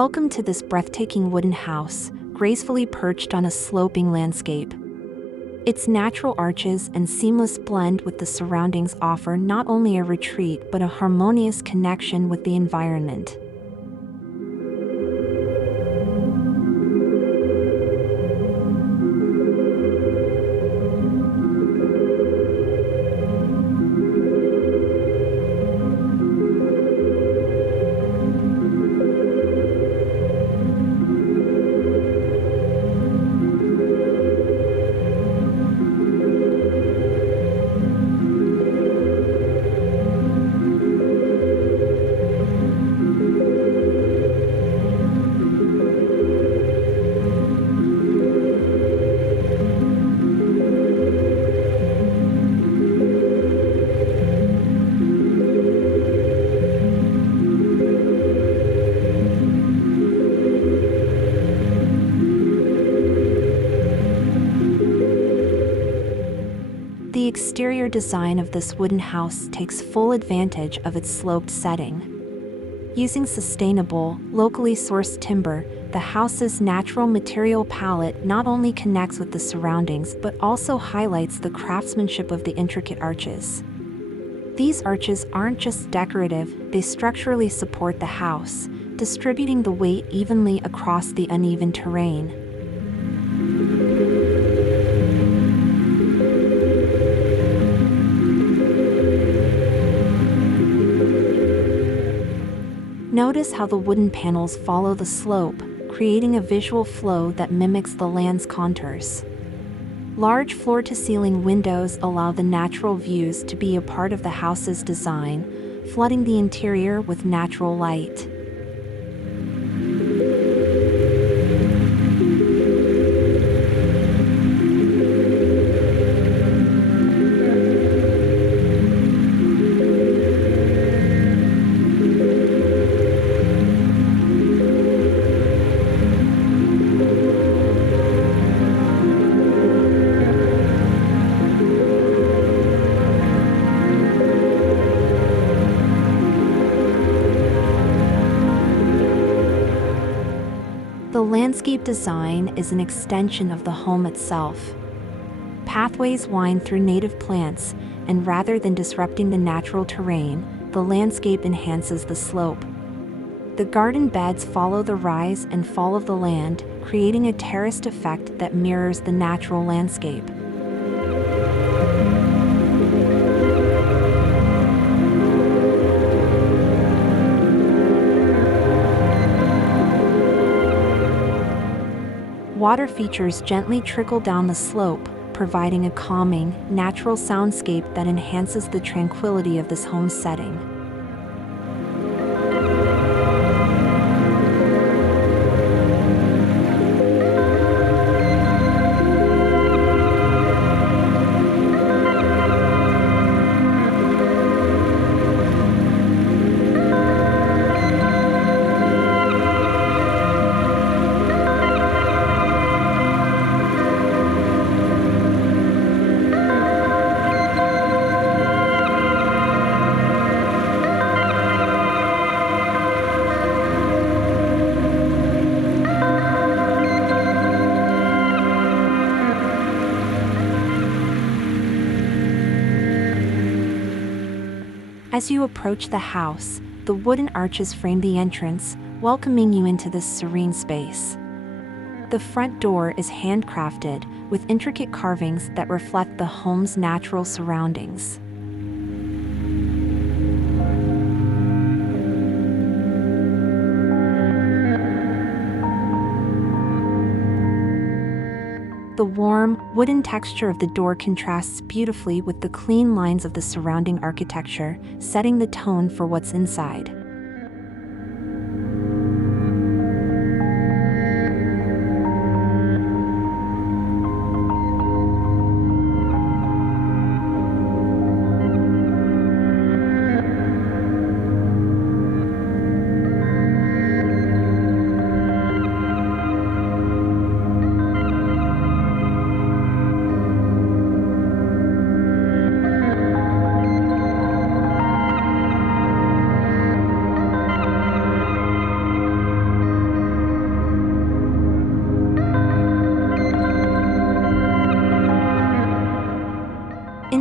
Welcome to this breathtaking wooden house, gracefully perched on a sloping landscape. Its natural arches and seamless blend with the surroundings offer not only a retreat but a harmonious connection with the environment. The exterior design of this wooden house takes full advantage of its sloped setting. Using sustainable, locally sourced timber, the house's natural material palette not only connects with the surroundings but also highlights the craftsmanship of the intricate arches. These arches aren't just decorative, they structurally support the house, distributing the weight evenly across the uneven terrain. Notice how the wooden panels follow the slope, creating a visual flow that mimics the land's contours. Large floor-to-ceiling windows allow the natural views to be a part of the house's design, flooding the interior with natural light. The landscape design is an extension of the home itself. Pathways wind through native plants, and rather than disrupting the natural terrain, the landscape enhances the slope. The garden beds follow the rise and fall of the land, creating a terraced effect that mirrors the natural landscape. Water features gently trickle down the slope, providing a calming, natural soundscape that enhances the tranquility of this home setting. As you approach the house, the wooden arches frame the entrance, welcoming you into this serene space. The front door is handcrafted, with intricate carvings that reflect the home's natural surroundings. The warm, wooden texture of the door contrasts beautifully with the clean lines of the surrounding architecture, setting the tone for what's inside.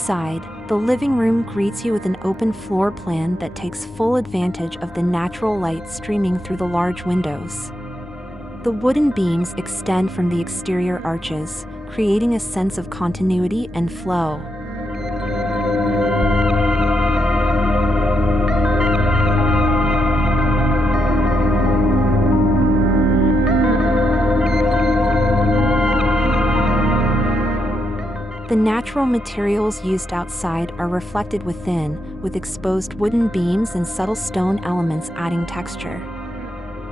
Inside, the living room greets you with an open floor plan that takes full advantage of the natural light streaming through the large windows. The wooden beams extend from the exterior arches, creating a sense of continuity and flow. The natural materials used outside are reflected within, with exposed wooden beams and subtle stone elements adding texture.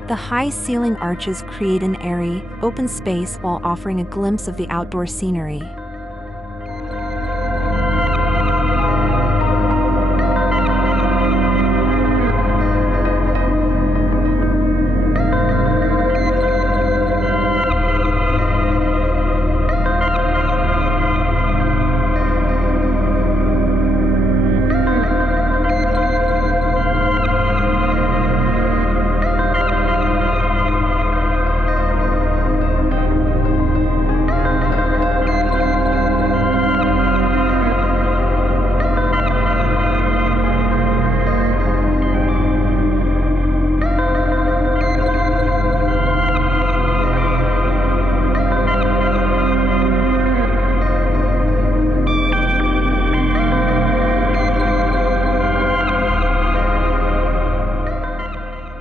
The high ceiling arches create an airy, open space while offering a glimpse of the outdoor scenery.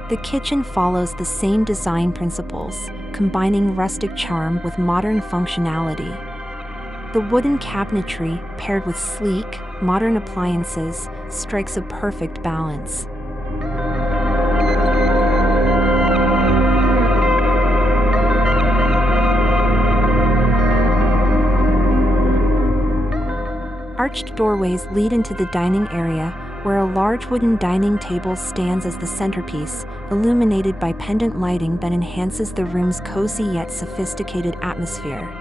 The kitchen follows the same design principles, combining rustic charm with modern functionality. The wooden cabinetry, paired with sleek, modern appliances, strikes a perfect balance. Arched doorways lead into the dining area, where a large wooden dining table stands as the centerpiece, illuminated by pendant lighting that enhances the room's cozy yet sophisticated atmosphere.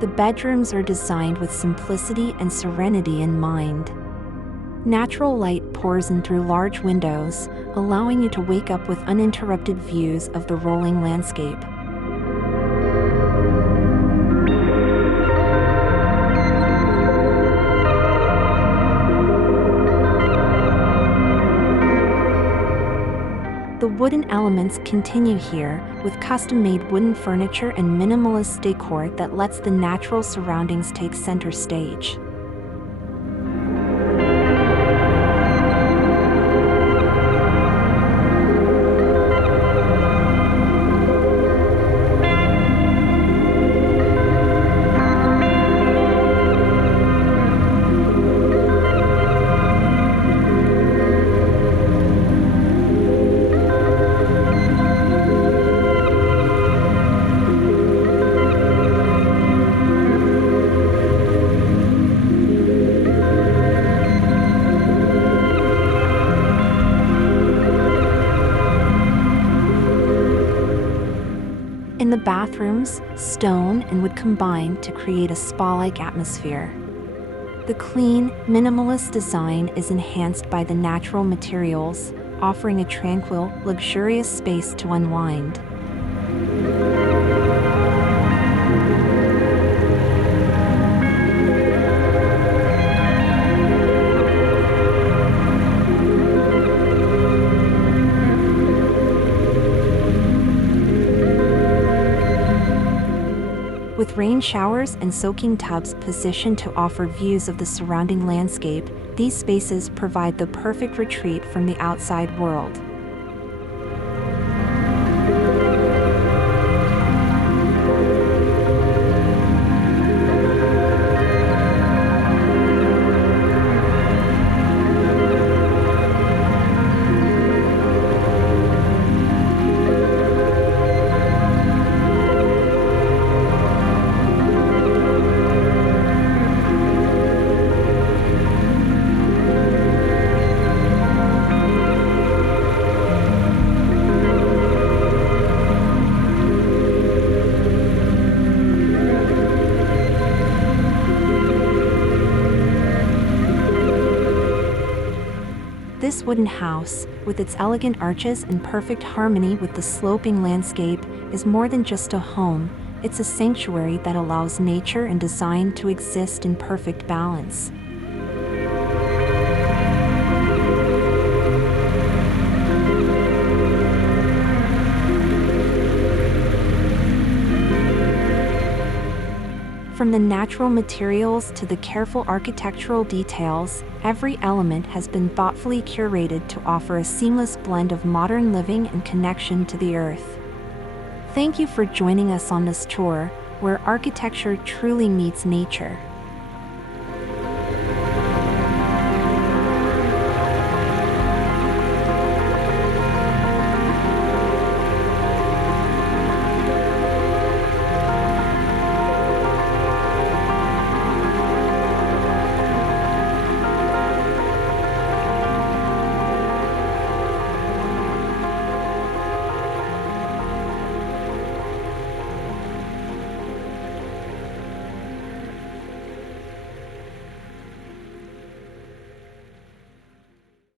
The bedrooms are designed with simplicity and serenity in mind. Natural light pours in through large windows, allowing you to wake up with uninterrupted views of the rolling landscape. The wooden elements continue here, with custom-made wooden furniture and minimalist decor that lets the natural surroundings take center stage. In the bathrooms, stone and wood combine to create a spa-like atmosphere. The clean, minimalist design is enhanced by the natural materials, offering a tranquil, luxurious space to unwind. With rain showers and soaking tubs positioned to offer views of the surrounding landscape, these spaces provide the perfect retreat from the outside world. This wooden house, with its elegant arches and perfect harmony with the sloping landscape, is more than just a home, it's a sanctuary that allows nature and design to exist in perfect balance. From the natural materials to the careful architectural details, every element has been thoughtfully curated to offer a seamless blend of modern living and connection to the earth. Thank you for joining us on this tour, where architecture truly meets nature.